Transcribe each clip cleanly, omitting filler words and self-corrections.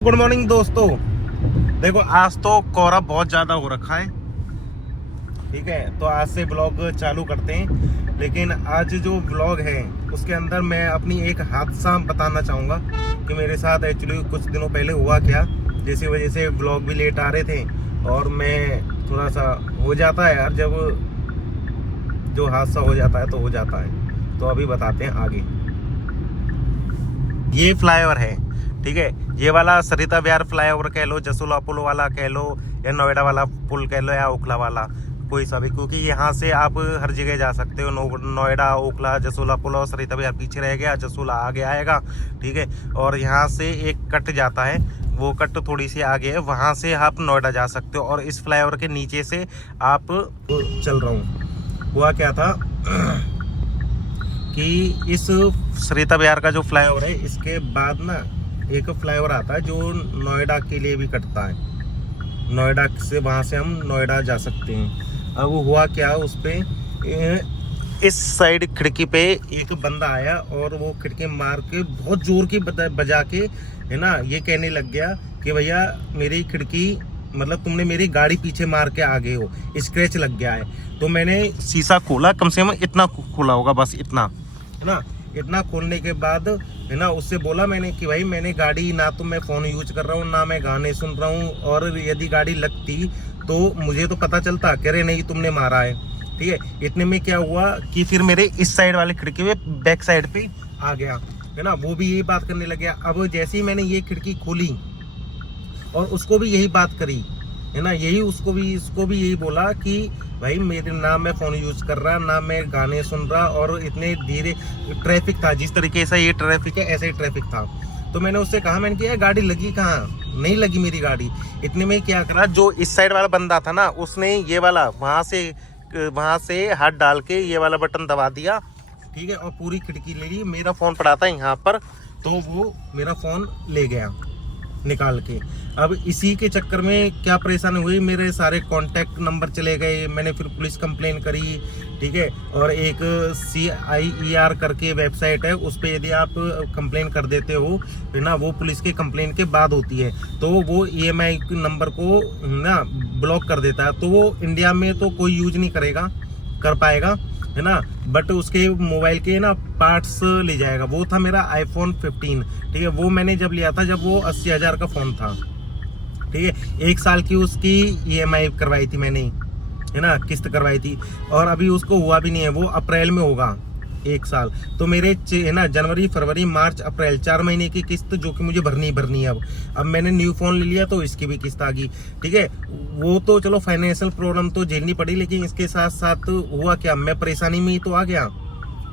Good morning दोस्तों। देखो आज तो कोहरा बहुत ज़्यादा हो रखा है, ठीक है। तो आज से ब्लॉग चालू करते हैं। लेकिन आज जो ब्लॉग है उसके अंदर मैं अपनी एक हादसा बताना चाहूँगा कि मेरे साथ एक्चुअली कुछ दिनों पहले हुआ क्या, जिसकी वजह से ब्लॉग भी लेट आ रहे थे। और मैं थोड़ा सा हो जाता है यार, जब जो हादसा हो जाता है तो हो जाता है। तो अभी बताते हैं आगे। ये फ्लाईओवर है, ठीक है। ये वाला सरिता विहार फ्लाईओवर कह लो, जसोला पुल वाला कह लो, या नोएडा वाला पुल कह लो, या ओखला वाला, कोई सा भी, क्योंकि यहाँ से आप हर जगह जा सकते हो। नोएडा, ओखला, जसोला पुल और सरिता विहार पीछे रह गया, जसोला आगे आएगा, ठीक है। और यहाँ से एक कट जाता है, वो कट थोड़ी सी आगे है, वहाँ से आप नोएडा जा सकते हो। और इस फ्लाईओवर के नीचे से आप चल रहा हूँ। हुआ क्या था कि इस सरिता विहार का जो फ्लाईओवर है, इसके बाद ना एक फ्लाईओवर आता है जो नोएडा के लिए भी कटता है। नोएडा से, वहाँ से हम नोएडा जा सकते हैं। अब हुआ क्या, उस पे इस साइड खिड़की पे एक बंदा आया और वो खिड़की मार के बहुत जोर की बजा के, है ना, ये कहने लग गया कि भैया मेरी खिड़की, मतलब तुमने मेरी गाड़ी पीछे मार के आ गए हो, स्क्रैच लग गया है। तो मैंने शीशा खोला, कम से कम इतना खोला होगा, बस इतना, है ना। इतना खोलने के बाद, है ना, उससे बोला मैंने कि भाई मैंने गाड़ी, ना तो मैं फ़ोन यूज कर रहा हूँ, ना मैं गाने सुन रहा हूँ, और यदि गाड़ी लगती तो मुझे तो पता चलता। कह रहे नहीं तुमने मारा है, ठीक है। इतने में क्या हुआ कि फिर मेरे इस साइड वाले खिड़की पे, बैक साइड पे आ गया, है ना। वो भी यही बात करने लग गया। अब जैसे ही मैंने ये खिड़की खोली और उसको भी यही बात करी, है ना, यही उसको भी यही बोला कि भाई मेरे, ना मैं फ़ोन यूज़ कर रहा, ना मैं गाने सुन रहा, और इतने धीरे ट्रैफिक था, जिस तरीके से ये ट्रैफिक है ऐसा ही ट्रैफिक था। तो मैंने उससे कहा, मैंने कहा गाड़ी लगी कहाँ, नहीं लगी मेरी गाड़ी। इतने में क्या करा, जो इस साइड वाला बंदा था ना, उसने ये वाला वहाँ से हाथ डाल के ये वाला बटन दबा दिया, ठीक है, और पूरी खिड़की ले ली। मेरा फ़ोन पड़ा था यहाँ पर, तो वो मेरा फ़ोन ले गया निकाल के। अब इसी के चक्कर में क्या परेशानी हुई, मेरे सारे कांटेक्ट नंबर चले गए। मैंने फिर पुलिस कंप्लेन करी, ठीक है। और एक CIER करके वेबसाइट है, उस पर यदि आप कंप्लेन कर देते हो, फिर ना वो पुलिस के कंप्लेन के बाद होती है, तो वो EMI नंबर को ना ब्लॉक कर देता है। तो वो इंडिया में तो कोई यूज नहीं कर पाएगा, है ना। बट उसके मोबाइल के ना पार्ट्स ले जाएगा। वो था मेरा iPhone 15, ठीक है। वो मैंने जब लिया था, जब वो 80,000 का फ़ोन था, ठीक है। 1 साल की उसकी EMI करवाई थी मैंने, है ना, किस्त करवाई थी। और अभी उसको हुआ भी नहीं है, वो अप्रैल में होगा 1 साल। तो मेरे, है ना, जनवरी, फरवरी, मार्च, अप्रैल 4 महीने की किस्त जो कि मुझे भरनी है। अब मैंने न्यू फ़ोन ले लिया तो इसकी भी किस्त आ गई, ठीक है। वो तो चलो फाइनेंशियल प्रॉब्लम तो झेलनी पड़ी, लेकिन इसके साथ साथ हुआ क्या, मैं परेशानी में ही तो आ गया,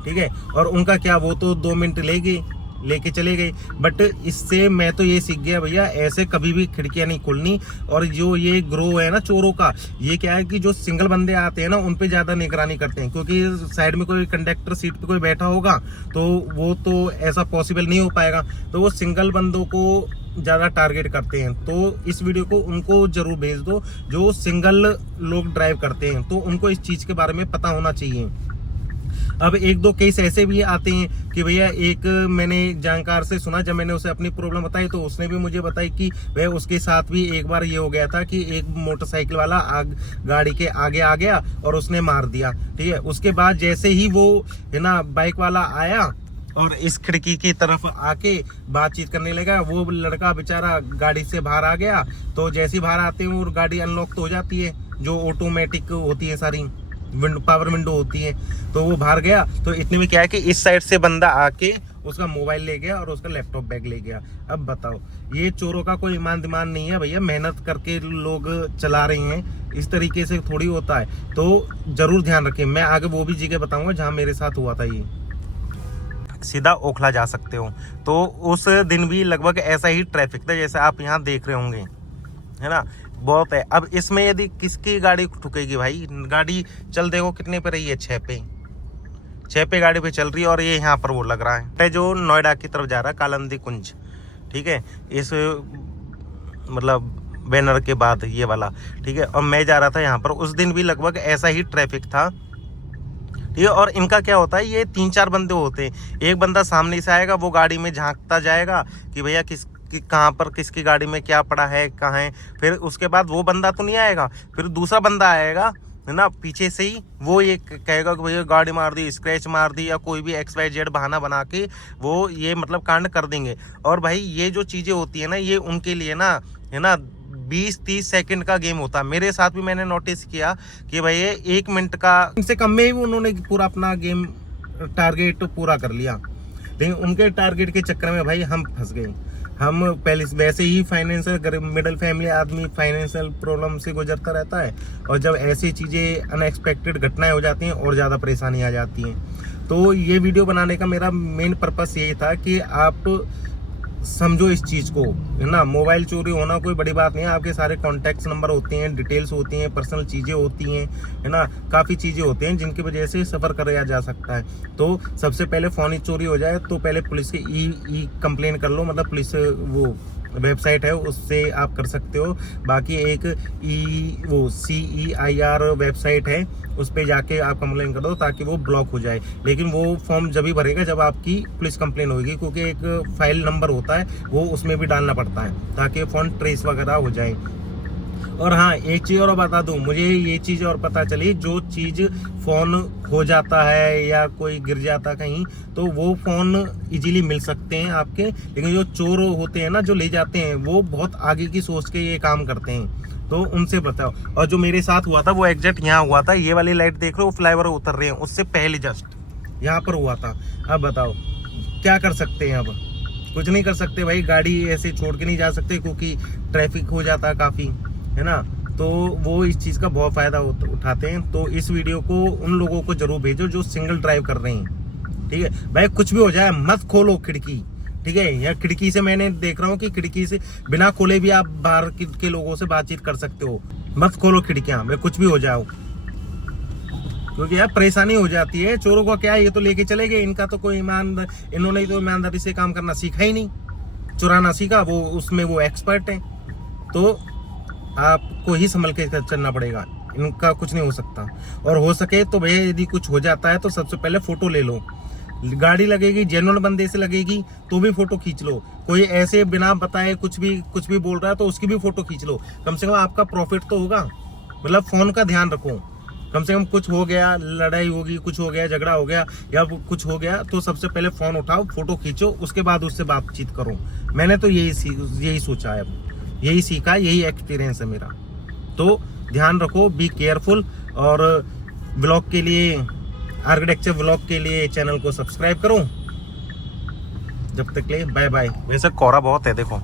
ठीक है। और उनका क्या, वो तो 2 मिनट लेके चले गए। बट इससे मैं तो ये सीख गया भैया, ऐसे कभी भी खिड़कियां नहीं खोलनी। और जो ये ग्रोह है ना चोरों का, ये क्या है कि जो सिंगल बंदे आते हैं ना, उन पे ज्यादा निगरानी करते हैं, क्योंकि साइड में कोई कंडक्टर सीट पे कोई बैठा होगा तो वो तो ऐसा पॉसिबल नहीं हो पाएगा। तो वो सिंगल बंदों को ज्यादा टारगेट करते हैं। तो इस वीडियो को उनको जरूर भेज दो जो सिंगल लोग ड्राइव करते हैं, तो उनको इस चीज के बारे में पता होना चाहिए। अब 1-2 केस ऐसे भी आते हैं कि भैया, एक मैंने जानकार से सुना, जब मैंने उसे अपनी प्रॉब्लम बताई तो उसने भी मुझे बताई कि भैया उसके साथ भी एक बार ये हो गया था कि एक मोटरसाइकिल वाला गाड़ी के आगे आ गया और उसने मार दिया, ठीक है। उसके बाद जैसे ही वो, है ना, बाइक वाला आया और इस खिड़की की तरफ आके बातचीत करने लगा, वो लड़का बेचारा गाड़ी से बाहर आ गया। तो जैसे ही बाहर आते हैं वो गाड़ी अनलॉक तो हो जाती है, जो ऑटोमेटिक होती है, सारी पावर विंडो होती है। तो वो बाहर गया, तो इतने में क्या है कि इस साइड से बंदा आके उसका मोबाइल ले गया और उसका लैपटॉप बैग ले गया। अब बताओ, ये चोरों का कोई ईमान दिमान नहीं है भैया, मेहनत करके लोग चला रहे हैं, इस तरीके से थोड़ी होता है। तो जरूर ध्यान रखें। मैं आगे वो भी जगह बताऊंगा जहां मेरे साथ हुआ था। ये सीधा ओखला जा सकते हो। तो उस दिन भी लगभग ऐसा ही ट्रैफिक था जैसे आप यहाँ देख रहे होंगे, है ना, बहुत है। अब इसमें यदि किसकी गाड़ी ठुकेगी भाई, गाड़ी चल देखो कितने पे रही है, 6 पे गाड़ी पे चल रही है। और ये यहाँ पर वो लग रहा है जो नोएडा की तरफ जा रहा है, कालंदी कुंज, ठीक है, इस मतलब बैनर के बाद ये वाला, ठीक है। और मैं जा रहा था यहाँ पर, उस दिन भी लगभग ऐसा ही ट्रैफिक था, ये और इनका क्या होता है, ये 3-4 बंदे होते हैं। एक बंदा सामने से आएगा, वो गाड़ी में झांकता जाएगा कि भैया कहाँ पर किसकी गाड़ी में क्या पड़ा है, कहाँ है। फिर उसके बाद वो बंदा तो नहीं आएगा, फिर दूसरा बंदा आएगा है ना पीछे से ही, वो ये कहेगा कि भैया गाड़ी मार दी, स्क्रैच मार दी, या कोई भी XYZ बहाना बना के वो ये मतलब कांड कर देंगे। और भाई ये जो चीज़ें होती है ना, ये उनके लिए ना है ना 20-30 सेकंड का गेम होता है। मेरे साथ भी मैंने नोटिस किया कि भाई ये 1 मिनट का, इनसे कम में ही उन्होंने पूरा अपना गेम टारगेट पूरा कर लिया। लेकिन उनके टारगेट के चक्कर में भाई हम फंस गए। हम पहले वैसे ही फाइनेंशियल मिडिल फैमिली आदमी फाइनेंशियल प्रॉब्लम से गुजरता रहता है, और जब ऐसी चीज़ें अनएक्सपेक्टेड घटनाएं हो जाती हैं और ज़्यादा परेशानी आ जाती हैं। तो ये वीडियो बनाने का मेरा मेन पर्पस यही था कि आप समझो इस चीज़ को, है ना। मोबाइल चोरी होना कोई बड़ी बात नहीं है। आपके सारे कॉन्टैक्ट्स नंबर होते हैं, डिटेल्स होती हैं, पर्सनल चीज़ें होती हैं, है ना। काफ़ी चीज़ें होती हैं जिनकी वजह से सफ़र कराया जा सकता है। तो सबसे पहले फ़ोन ही चोरी हो जाए तो पहले पुलिस की ई कंप्लेन कर लो, मतलब पुलिस वो वेबसाइट है उससे आप कर सकते हो। बाकी एक CEIR वेबसाइट है, उस पर जाके आप कंप्लेन कर दो ताकि वो ब्लॉक हो जाए। लेकिन वो फॉर्म जब ही भरेगा जब आपकी पुलिस कंप्लेन होगी, क्योंकि एक फाइल नंबर होता है वो उसमें भी डालना पड़ता है ताकि फ़ोन ट्रेस वगैरह हो जाए। और हाँ, एक चीज़ और बता दूं, मुझे ये चीज़ और पता चली, जो चीज़ फ़ोन खो जाता है या कोई गिर जाता कहीं तो वो फ़ोन इजीली मिल सकते हैं आपके। लेकिन जो चोर होते हैं ना, जो ले जाते हैं, वो बहुत आगे की सोच के ये काम करते हैं, तो उनसे बताओ। और जो मेरे साथ हुआ था वो एग्जैक्ट यहाँ हुआ था। ये वाली लाइट देख रहे हो, फ्लाईओवर उतर रहे हैं, उससे पहले जस्ट यहाँ पर हुआ था। अब बताओ क्या कर सकते हैं। अब कुछ नहीं कर सकते भाई, गाड़ी ऐसे छोड़ के नहीं जा सकते क्योंकि ट्रैफिक हो जाता है काफ़ी, है ना। तो वो इस चीज़ का बहुत फ़ायदा उठाते हैं। तो इस वीडियो को उन लोगों को जरूर भेजो जो सिंगल ड्राइव कर रहे हैं, ठीक है भाई। कुछ भी हो जाए मत खोलो खिड़की, ठीक है। या खिड़की से मैंने देख रहा हूँ कि खिड़की से बिना खोले भी आप बाहर के लोगों से बातचीत कर सकते हो। मत खोलो खिड़कियाँ भाई, कुछ भी हो जाओ, क्योंकि यार परेशानी हो जाती है। चोरों को क्या है, ये तो लेके चले गए, इनका तो कोई इन्होंने तो ईमानदारी से काम करना सीखा ही नहीं, चुराना सीखा, वो उसमें वो एक्सपर्ट है। तो आपको ही संभल के चलना पड़ेगा, इनका कुछ नहीं हो सकता। और हो सके तो भैया यदि कुछ हो जाता है तो सबसे पहले फोटो ले लो। गाड़ी लगेगी, जेन्युइन बंदे से लगेगी तो भी फोटो खींच लो। कोई ऐसे बिना बताए कुछ भी बोल रहा है तो उसकी भी फोटो खींच लो। कम से कम आपका प्रॉफिट तो होगा। मतलब फोन का ध्यान रखो, कम से कम कुछ हो गया, लड़ाई होगी, कुछ हो गया, झगड़ा हो गया या कुछ हो गया तो सबसे पहले फोन उठाओ, फोटो खींचो, उसके बाद उससे बातचीत करो। मैंने तो यही सोचा है, यही सीखा, यही एक्सपीरियंस है मेरा। तो ध्यान रखो, बी केयरफुल। और व्लॉग के लिए, आर्किटेक्चर व्लॉग के लिए चैनल को सब्सक्राइब करो। जब तक ले बाय बाय। वैसे कोहरा बहुत है देखो।